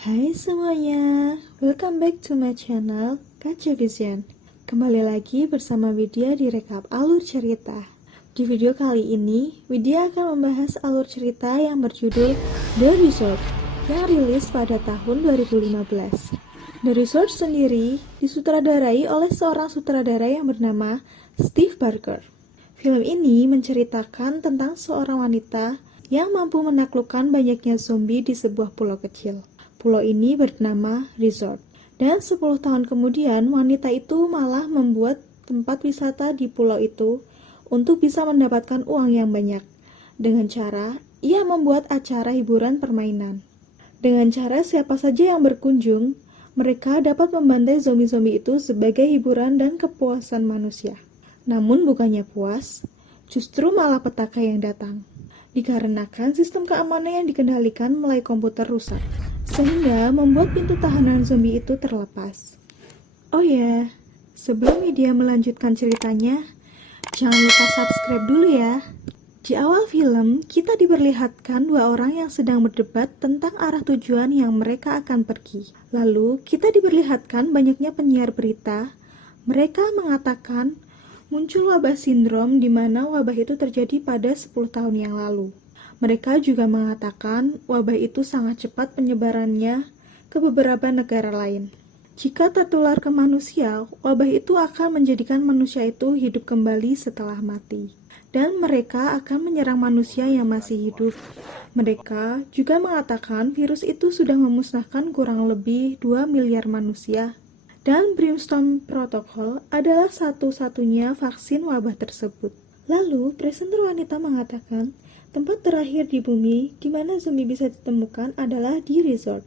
Hai semuanya, welcome back to my channel Kaca Vision. Kembali lagi bersama Widya di Rekap Alur Cerita. Di video kali ini, Widya akan membahas alur cerita yang berjudul The Resort yang rilis pada tahun 2015. The Resort sendiri disutradarai oleh seorang sutradara yang bernama Steve Barker. Film ini menceritakan tentang seorang wanita yang mampu menaklukkan banyaknya zombie di sebuah pulau kecil. Pulau ini bernama Resort. Dan 10 tahun kemudian, wanita itu malah membuat tempat wisata di pulau itu untuk bisa mendapatkan uang yang banyak. Dengan cara, ia membuat acara hiburan permainan. Dengan cara siapa saja yang berkunjung, mereka dapat membantai zombie-zombie itu sebagai hiburan dan kepuasan manusia. Namun bukannya puas, justru malah petaka yang datang. Dikarenakan sistem keamanan yang dikendalikan melalui komputer rusak, sehingga membuat pintu tahanan zombie itu terlepas. Oh ya, sebelum media melanjutkan ceritanya, jangan lupa subscribe dulu ya. Di awal film, kita diperlihatkan dua orang yang sedang berdebat tentang arah tujuan yang mereka akan pergi. Lalu, kita diperlihatkan banyaknya penyiar berita. Mereka mengatakan muncul wabah sindrom di mana wabah itu terjadi pada 10 tahun yang lalu. Mereka juga mengatakan wabah itu sangat cepat penyebarannya ke beberapa negara lain. Jika tertular ke manusia, wabah itu akan menjadikan manusia itu hidup kembali setelah mati. Dan mereka akan menyerang manusia yang masih hidup. Mereka juga mengatakan virus itu sudah memusnahkan kurang lebih 2 miliar manusia. Dan Brimstone Protocol adalah satu-satunya vaksin wabah tersebut. Lalu, presenter wanita mengatakan, tempat terakhir di bumi di mana zombie bisa ditemukan adalah di Resort,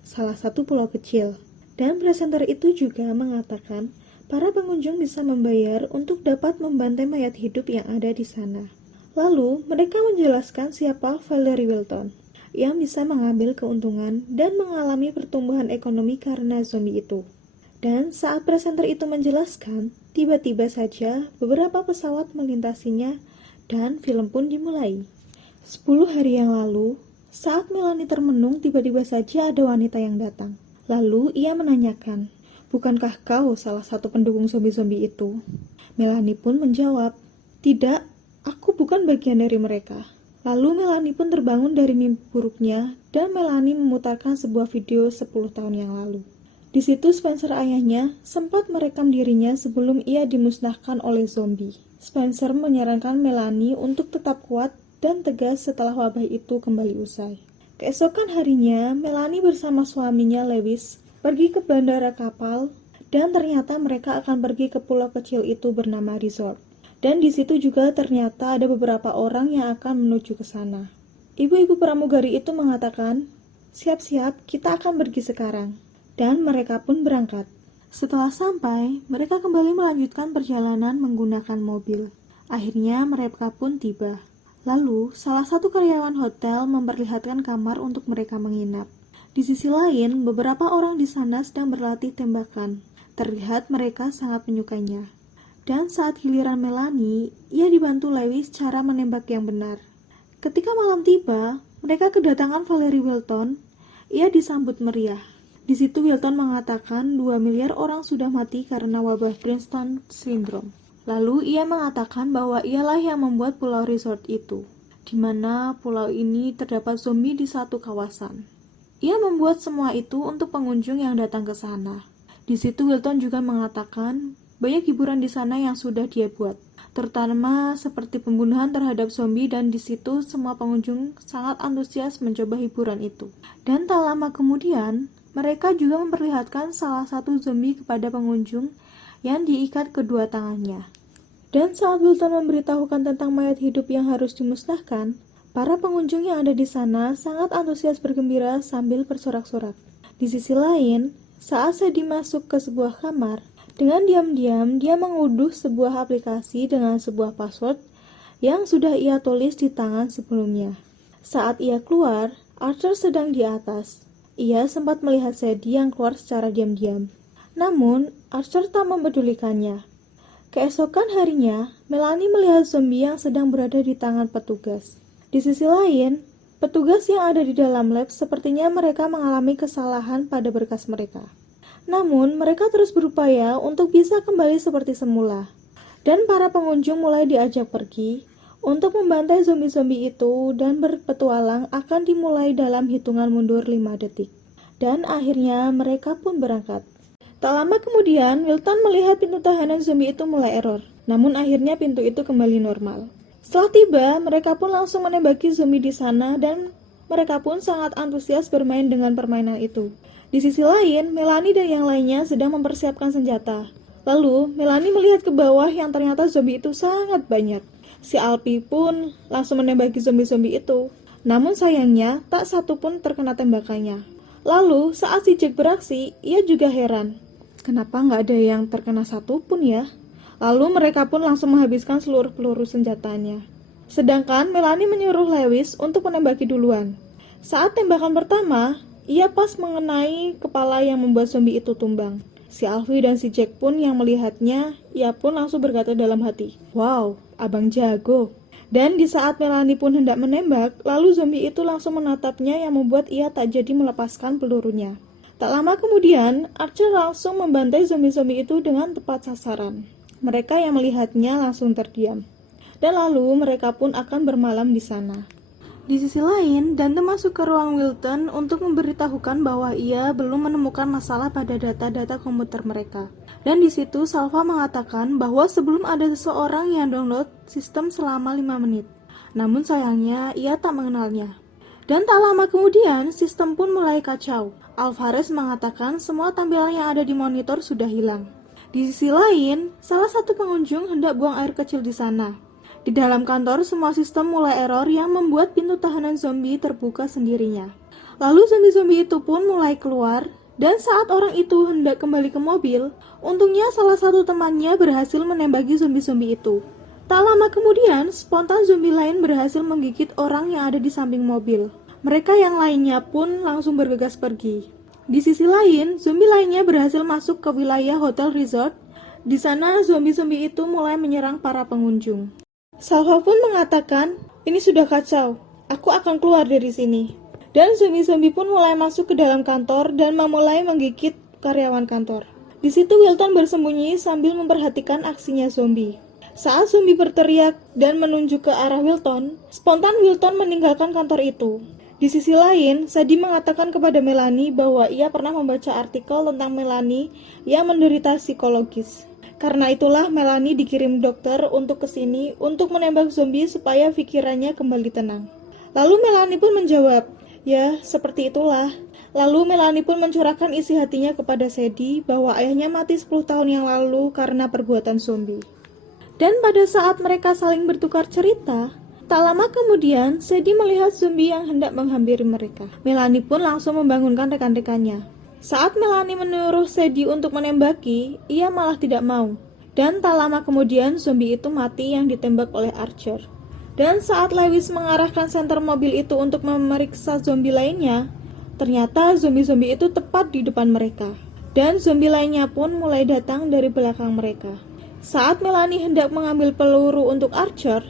salah satu pulau kecil. Dan presenter itu juga mengatakan, para pengunjung bisa membayar untuk dapat membantai mayat hidup yang ada di sana. Lalu, mereka menjelaskan siapa Valerie Wilton, yang bisa mengambil keuntungan dan mengalami pertumbuhan ekonomi karena zombie itu. Dan saat presenter itu menjelaskan, tiba-tiba saja beberapa pesawat melintasinya dan film pun dimulai. 10 hari yang lalu, saat Melanie termenung, tiba-tiba saja ada wanita yang datang. Lalu ia menanyakan, bukankah kau salah satu pendukung zombie-zombie itu? Melanie pun menjawab, tidak, aku bukan bagian dari mereka. Lalu Melanie pun terbangun dari mimpi buruknya dan Melanie memutarkan sebuah video 10 tahun yang lalu. Di situ Spencer ayahnya sempat merekam dirinya sebelum ia dimusnahkan oleh zombie. Spencer menyarankan Melanie untuk tetap kuat dan tegas setelah wabah itu kembali usai. Keesokan harinya, Melanie bersama suaminya Lewis pergi ke bandara kapal dan ternyata mereka akan pergi ke pulau kecil itu bernama Resort. Dan di situ juga ternyata ada beberapa orang yang akan menuju ke sana. Ibu-ibu pramugari itu mengatakan, siap-siap, kita akan pergi sekarang. Dan mereka pun berangkat. Setelah sampai, mereka kembali melanjutkan perjalanan menggunakan mobil. Akhirnya mereka pun tiba. Lalu, salah satu karyawan hotel memperlihatkan kamar untuk mereka menginap. Di sisi lain, beberapa orang di sana sedang berlatih tembakan. Terlihat mereka sangat menyukainya. Dan saat giliran Melanie, ia dibantu Lewis cara menembak yang benar. Ketika malam tiba, mereka kedatangan Valerie Wilton. Ia disambut meriah. Di situ Wilton mengatakan 2 miliar orang sudah mati karena wabah Brimstone Syndrome. Lalu ia mengatakan bahwa ialah yang membuat pulau Resort itu, di mana pulau ini terdapat zombie di satu kawasan. Ia membuat semua itu untuk pengunjung yang datang ke sana. Di situ Wilton juga mengatakan banyak hiburan di sana yang sudah dia buat, terutama seperti pembunuhan terhadap zombie dan di situ semua pengunjung sangat antusias mencoba hiburan itu. Dan tak lama kemudian, mereka juga memperlihatkan salah satu zombie kepada pengunjung yang diikat kedua tangannya. Dan saat Wilton memberitahukan tentang mayat hidup yang harus dimusnahkan, para pengunjung yang ada di sana sangat antusias bergembira sambil bersorak-sorak. Di sisi lain, saat Sadie masuk ke sebuah kamar, dengan diam-diam dia mengunduh sebuah aplikasi dengan sebuah password yang sudah ia tulis di tangan sebelumnya. Saat ia keluar, Arthur sedang di atas. Ia sempat melihat Sadie yang keluar secara diam-diam. Namun, Arthur tak mempedulikannya. Keesokan harinya, Melanie melihat zombie yang sedang berada di tangan petugas. Di sisi lain, Petugas yang ada di dalam lab sepertinya mereka mengalami kesalahan pada berkas mereka. Namun, mereka terus berupaya untuk bisa kembali seperti semula. Dan para pengunjung mulai diajak pergi untuk membantai zombie-zombie itu dan berpetualang akan dimulai dalam hitungan mundur 5 detik. Dan akhirnya mereka pun berangkat. Tak lama kemudian, Wilton melihat pintu tahanan zombie itu mulai error. Namun akhirnya pintu itu kembali normal. Setelah tiba, mereka pun langsung menembaki zombie di sana dan mereka pun sangat antusias bermain dengan permainan itu. Di sisi lain, Melanie dan yang lainnya sedang mempersiapkan senjata. Lalu, Melanie melihat ke bawah yang ternyata zombie itu sangat banyak. Si Alfie pun langsung menembaki zombie-zombie itu. Namun sayangnya, tak satu pun terkena tembakannya. Lalu, saat si Jack beraksi, ia juga heran. Kenapa nggak ada yang terkena satu pun ya? Lalu mereka pun langsung menghabiskan seluruh peluru senjatanya. Sedangkan Melanie menyuruh Lewis untuk menembaki duluan. Saat tembakan pertama, ia pas mengenai kepala yang membuat zombie itu tumbang. Si Alfie dan si Jack pun yang melihatnya, ia pun langsung berkata dalam hati, "Wow, abang jago." Dan di saat Melanie pun hendak menembak, lalu zombie itu langsung menatapnya yang membuat ia tak jadi melepaskan pelurunya. Tak lama kemudian, Archer langsung membantai zombie-zombie itu dengan tepat sasaran. Mereka yang melihatnya langsung terdiam. Dan lalu mereka pun akan bermalam di sana. Di sisi lain, Dante masuk ke ruang Wilton untuk memberitahukan bahwa ia belum menemukan masalah pada data-data komputer mereka. Dan di situ Salva mengatakan bahwa sebelum ada seseorang yang download sistem selama 5 menit. Namun sayangnya ia tak mengenalnya. Dan tak lama kemudian sistem pun mulai kacau. Alvarez mengatakan semua tampilan yang ada di monitor sudah hilang. Di sisi lain, salah satu pengunjung hendak buang air kecil di sana. Di dalam kantor, semua sistem mulai error yang membuat pintu tahanan zombie terbuka sendirinya. Lalu zombie-zombie itu pun mulai keluar, dan saat orang itu hendak kembali ke mobil, untungnya salah satu temannya berhasil menembaki zombie-zombie itu. Tak lama kemudian, spontan zombie lain berhasil menggigit orang yang ada di samping mobil. Mereka yang lainnya pun langsung bergegas pergi. Di sisi lain, zombie lainnya berhasil masuk ke wilayah hotel resort. Di sana, zombie-zombie itu mulai menyerang para pengunjung. Salva pun mengatakan, "Ini sudah kacau, aku akan keluar dari sini." Dan zombie-zombie pun mulai masuk ke dalam kantor dan memulai menggigit karyawan kantor. Di situ Wilton bersembunyi sambil memperhatikan aksinya zombie. Saat zombie berteriak dan menunjuk ke arah Wilton, spontan Wilton meninggalkan kantor itu. Di sisi lain, Sadie mengatakan kepada Melanie bahwa ia pernah membaca artikel tentang Melanie yang menderita psikologis. Karena itulah Melanie dikirim dokter untuk kesini untuk menembak zombie supaya pikirannya kembali tenang. Lalu Melanie pun menjawab, "Ya, seperti itulah." Lalu Melanie pun mencurahkan isi hatinya kepada Sadie bahwa ayahnya mati 10 tahun yang lalu karena perbuatan zombie. Dan pada saat mereka saling bertukar cerita, tak lama kemudian Sadie melihat zombie yang hendak menghampiri mereka. Melanie pun langsung membangunkan rekan-rekannya. Saat Melanie menyuruh Sadie untuk menembaki, ia malah tidak mau. Dan tak lama kemudian zombie itu mati yang ditembak oleh Archer. Dan saat Lewis mengarahkan senter mobil itu untuk memeriksa zombie lainnya, ternyata zombie-zombie itu tepat di depan mereka. Dan zombie lainnya pun mulai datang dari belakang mereka. Saat Melanie hendak mengambil peluru untuk Archer,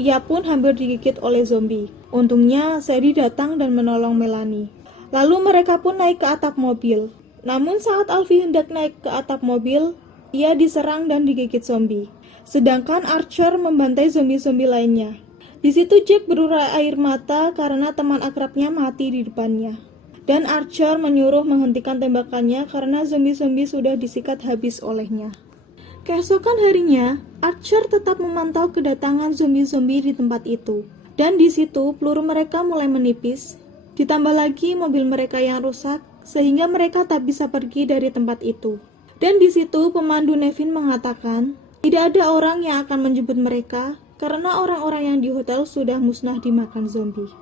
ia pun hampir digigit oleh zombie. Untungnya Sadie datang dan menolong Melanie. Lalu mereka pun naik ke atap mobil. Namun saat Alfie hendak naik ke atap mobil, ia diserang dan digigit zombie. Sedangkan Archer membantai zombie-zombie lainnya. Di situ Jack berurai air mata karena teman akrabnya mati di depannya. Dan Archer menyuruh menghentikan tembakannya karena zombie-zombie sudah disikat habis olehnya. Keesokan harinya, Archer tetap memantau kedatangan zombie-zombie di tempat itu. Dan di situ peluru mereka mulai menipis. Ditambah lagi mobil mereka yang rusak, sehingga mereka tak bisa pergi dari tempat itu. Dan di situ pemandu Nevin mengatakan, tidak ada orang yang akan menjemput mereka, karena orang-orang yang di hotel sudah musnah dimakan zombie.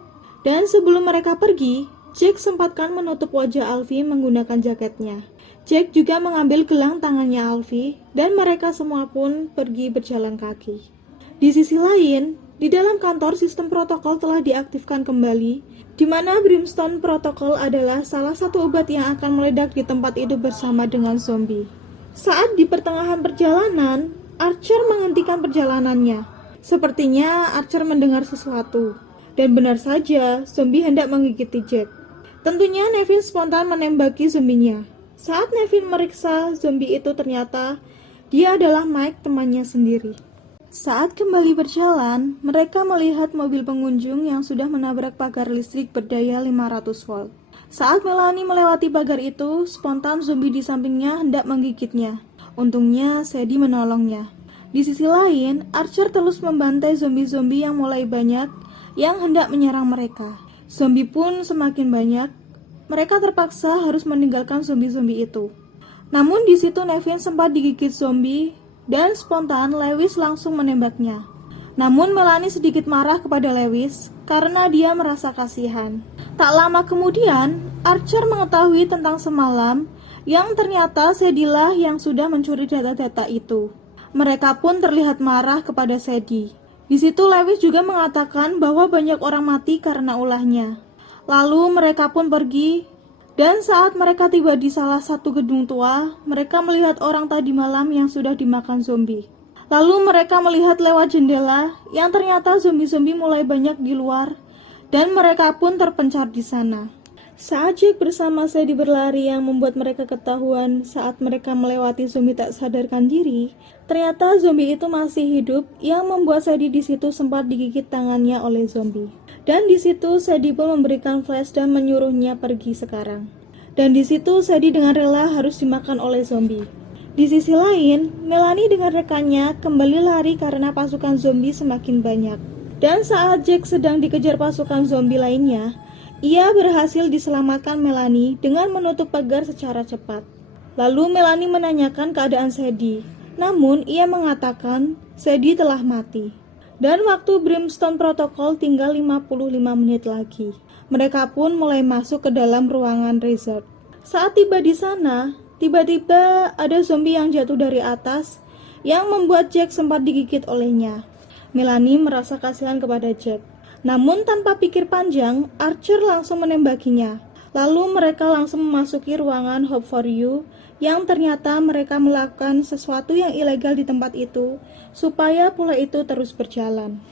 Dan sebelum mereka pergi, Jack sempatkan menutup wajah Alfie menggunakan jaketnya. Jack juga mengambil gelang tangannya Alfie, dan mereka semua pun pergi berjalan kaki. Di sisi lain, di dalam kantor sistem protokol telah diaktifkan kembali, di mana Brimstone Protocol adalah salah satu obat yang akan meledak di tempat itu bersama dengan zombie. Saat di pertengahan perjalanan, Archer menghentikan perjalanannya. Sepertinya Archer mendengar sesuatu. Dan benar saja, zombie hendak menggigit Jack. Tentunya Nevin spontan menembaki zombinya. Saat Nevin meriksa zombie itu, ternyata dia adalah Mike, temannya sendiri. Saat kembali berjalan, mereka melihat mobil pengunjung yang sudah menabrak pagar listrik berdaya 500 volt. Saat Melanie melewati pagar itu, spontan zombie di sampingnya hendak menggigitnya. Untungnya, Sadie menolongnya. Di sisi lain, Archer terus membantai zombie-zombie yang mulai banyak yang hendak menyerang mereka. Zombie pun semakin banyak. Mereka terpaksa harus meninggalkan zombie-zombie itu. Namun di situ Nevin sempat digigit zombie dan spontan Lewis langsung menembaknya. Namun Melanie sedikit marah kepada Lewis karena dia merasa kasihan. Tak lama kemudian, Archer mengetahui tentang semalam yang ternyata Sadie lah yang sudah mencuri data-data itu. Mereka pun terlihat marah kepada Sadie. Di situ Lewis juga mengatakan bahwa banyak orang mati karena ulahnya. Lalu mereka pun pergi, dan saat mereka tiba di salah satu gedung tua, mereka melihat orang tadi malam yang sudah dimakan zombie. Lalu mereka melihat lewat jendela yang ternyata zombie-zombie mulai banyak di luar, dan mereka pun terpencar di sana. Saat Jack bersama Sadie berlari yang membuat mereka ketahuan saat mereka melewati zombie tak sadarkan diri, ternyata zombie itu masih hidup yang membuat Sadie di situ sempat digigit tangannya oleh zombie. Dan di situ Sadie pun memberikan flash dan menyuruhnya pergi sekarang. Dan di situ Sadie dengan rela harus dimakan oleh zombie. Di sisi lain, Melanie dengan rekannya kembali lari karena pasukan zombie semakin banyak. Dan saat Jack sedang dikejar pasukan zombie lainnya, ia berhasil diselamatkan Melanie dengan menutup pagar secara cepat. Lalu Melanie menanyakan keadaan Sadie. Namun ia mengatakan Sadie telah mati. Dan waktu Brimstone Protocol tinggal 55 menit lagi. Mereka pun mulai masuk ke dalam ruangan resort. Saat tiba di sana, tiba-tiba ada zombie yang jatuh dari atas yang membuat Jack sempat digigit olehnya. Melanie merasa kasihan kepada Jack. Namun tanpa pikir panjang, Archer langsung menembakinya. Lalu mereka langsung memasuki ruangan Hope for You, yang ternyata mereka melakukan sesuatu yang ilegal di tempat itu, supaya pula itu terus berjalan.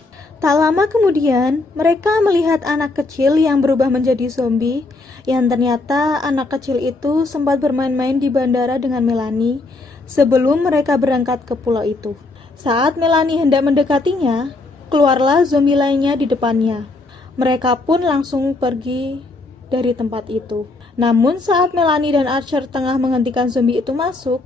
Tak lama kemudian, mereka melihat anak kecil yang berubah menjadi zombie, yang ternyata anak kecil itu sempat bermain-main di bandara dengan Melanie, sebelum mereka berangkat ke pulau itu. Saat Melanie hendak mendekatinya, keluarlah zombie lainnya di depannya. Mereka pun langsung pergi dari tempat itu. Namun saat Melanie dan Archer tengah menghentikan zombie itu masuk,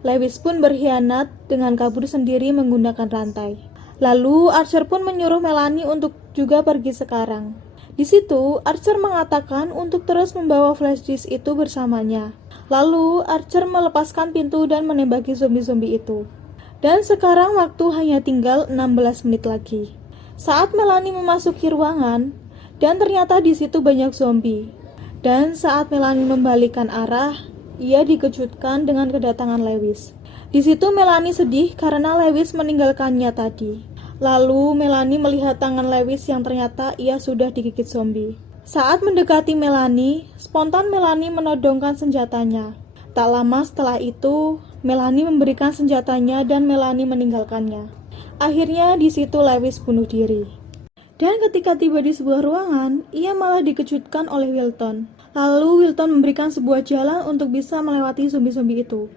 Lewis pun berkhianat dengan kabur sendiri menggunakan rantai. Lalu Archer pun menyuruh Melanie untuk juga pergi sekarang. Di situ Archer mengatakan untuk terus membawa flash disk itu bersamanya. Lalu Archer melepaskan pintu dan menembaki zombie-zombie itu. Dan sekarang waktu hanya tinggal 16 menit lagi. Saat Melanie memasuki ruangan, dan ternyata di situ banyak zombie. Dan saat Melanie membalikkan arah, ia dikejutkan dengan kedatangan Lewis. Di situ Melanie sedih karena Lewis meninggalkannya tadi. Lalu Melanie melihat tangan Lewis yang ternyata ia sudah digigit zombie. Saat mendekati Melanie, spontan Melanie menodongkan senjatanya. Tak lama setelah itu, Melanie memberikan senjatanya dan Melanie meninggalkannya. Akhirnya di situ Lewis bunuh diri. Dan ketika tiba di sebuah ruangan, ia malah dikejutkan oleh Wilton. Lalu Wilton memberikan sebuah jalan untuk bisa melewati zombie-zombie itu.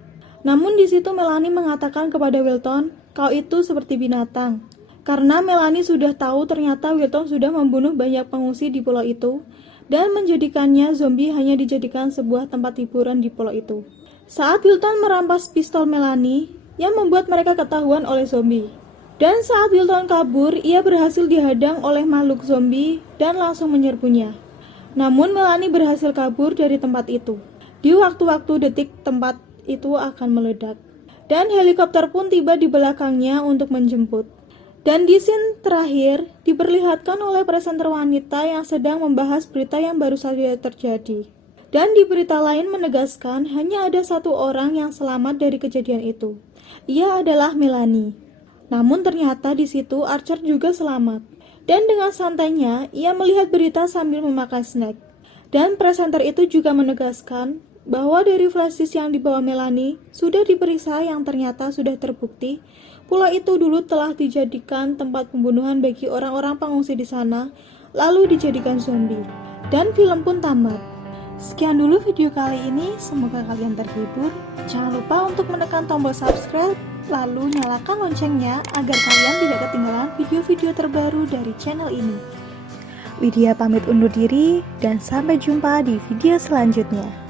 Namun di situ Melanie mengatakan kepada Wilton, "Kau itu seperti binatang." Karena Melanie sudah tahu ternyata Wilton sudah membunuh banyak pengungsi di pulau itu dan menjadikannya zombie hanya dijadikan sebuah tempat hiburan di pulau itu. Saat Wilton merampas pistol Melanie, yang membuat mereka ketahuan oleh zombie. Dan saat Wilton kabur, ia berhasil dihadang oleh makhluk zombie dan langsung menyerbunya. Namun Melanie berhasil kabur dari tempat itu. Di waktu-waktu detik tempat itu akan meledak. Dan helikopter pun tiba di belakangnya untuk menjemput. Dan di scene terakhir, diperlihatkan oleh presenter wanita yang sedang membahas berita yang baru saja terjadi. Dan di berita lain menegaskan hanya ada satu orang yang selamat dari kejadian itu. Ia adalah Melanie. Namun ternyata di situ Archer juga selamat. Dan dengan santainya, ia melihat berita sambil memakan snack. Dan presenter itu juga menegaskan bahwa dari flash disk yang dibawa Melanie sudah diperiksa yang ternyata sudah terbukti pulau itu dulu telah dijadikan tempat pembunuhan bagi orang-orang pengungsi di sana lalu dijadikan zombie. Dan film pun tamat. Sekian dulu video kali ini, semoga kalian terhibur. Jangan lupa untuk menekan tombol subscribe, lalu nyalakan loncengnya agar kalian tidak ketinggalan video-video terbaru dari channel ini. Widya pamit undur diri, dan sampai jumpa di video selanjutnya.